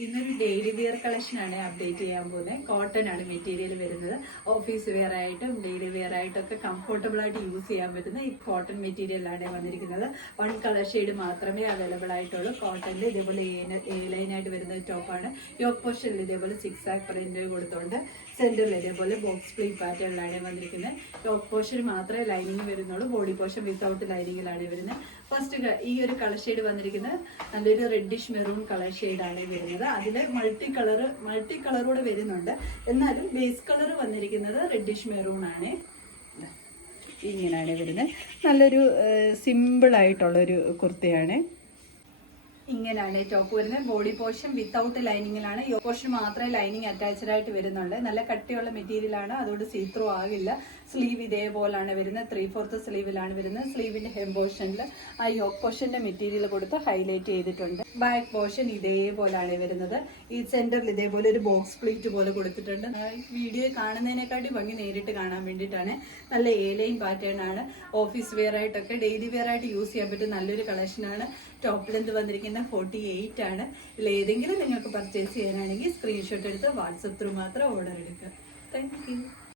ഇന്നൊരു daily wear collection ആണ് update ചെയ്യാൻ പോകുന്നത്. കോട്ടൺ ആണ് മെറ്റീരിയൽ വരുന്നത്. ഓഫീസ് വെയർ ആയിട്ടും ഡെയിലി വെയർ ആയിട്ടും ഒക്കെ കംഫർട്ടബിൾ ആയിട്ട് യൂസ് ചെയ്യാൻ പറ്റുന്ന ഈ കോട്ടൺ മെറ്റീരിയലാണ് വന്നിരിക്കുന്നത്. 1 കളർ ഷെയ്ഡ് മാത്രമേ അവൈലബിൾ ആയിട്ടുള്ളൂ. കോട്ടണിൽ ഇതേപോലെ എ ലൈൻ ആയിട്ട് വരുന്ന ടോപ്പാണ്. യോക്ക് പോർഷനിൽ ഇതേപോലെ 6 ആക്ക് പ്രിന്റ് കൊടുത്തുകൊണ്ട് സെന്ററിൽ ഇതേപോലെ ബോക്സ് പ്ലീറ്റ് പാറ്റേണിലാണ് വന്നിരിക്കുന്നത്. യോക്ക് പോർഷൻ മാത്രമേ ലൈനിങ് വരുന്നുള്ളൂ. ബോഡി പോർഷൻ വിത്തൗട്ട് ലൈനിങ്ങിലാണ് വരുന്നത്. ഫസ്റ്റ് ഈ ഒരു കളർ ഷെയ്ഡ് വന്നിരിക്കുന്നത് നല്ലൊരു റെഡിഷ് മെറൂൺ കളർ ഷെയ്ഡാണ് വരുന്നത്. അതിൽ മൾട്ടി കളറൂടെ വരുന്നുണ്ട്. എന്നാലും ബേസ് കളർ വന്നിരിക്കുന്നത് റെഡിഷ് മെറൂൺ ആണ്. ഇങ്ങനെയാണ് വരുന്നത്. നല്ലൊരു സിമ്പിൾ ആയിട്ടുള്ളൊരു കുർത്തയാണ്. ഇങ്ങനെയാണ് ടോപ്പ് വരുന്നത്. ബോഡി പോർഷൻ വിത്തൗട്ട് ലൈനിങ്ങിലാണ്. യോ പോർഷൻ മാത്രമേ ലൈനിങ് അറ്റാച്ച്ഡ് ആയിട്ട് വരുന്നുണ്ട്. നല്ല കട്ടിയുള്ള മെറ്റീരിയൽ ആണ്, അതുകൊണ്ട് സീ ത്രൂ ആകില്ല. സ്ലീവ് ഇതേപോലാണ് വരുന്നത്. 3/4 സ്ലീവിലാണ് വരുന്നത്. സ്ലീവിന്റെ ഹെം പോർഷനിൽ ആ യോക്ക് പോർഷന്റെ മെറ്റീരിയൽ കൊടുത്ത് ഹൈലൈറ്റ് ചെയ്തിട്ടുണ്ട്. ബാക്ക് പോർഷൻ ഇതേപോലാണ് വരുന്നത്. ഈ സെന്ററിൽ ഇതേപോലെ ഒരു ബോക്സ് പ്ലീറ്റ് പോലെ കൊടുത്തിട്ടുണ്ട്. വീഡിയോ കാണുന്നതിനെക്കാട്ടി ഭംഗി നേരിട്ട് കാണാൻ വേണ്ടിയിട്ടാണ്. നല്ല ലൈൻ പാറ്റേൺ ആണ്. ഓഫീസ് വെയർ ആയിട്ടൊക്കെ ഡെയിലി വെയർ ആയിട്ട് യൂസ് ചെയ്യാൻ പറ്റും നല്ലൊരു കളക്ഷനാണ്. ടോപ്പ് ലെന്ത് വന്നിരിക്കുന്ന 48 ആണ്. ഇതിൽ ഏതെങ്കിലും നിങ്ങൾക്ക് പർച്ചേസ് ചെയ്യാനാണെങ്കിൽ സ്ക്രീൻഷോട്ട് എടുത്ത് വാട്സപ്പ് ത്രൂ മാത്രം ഓർഡർ എടുക്കുക. Thank you.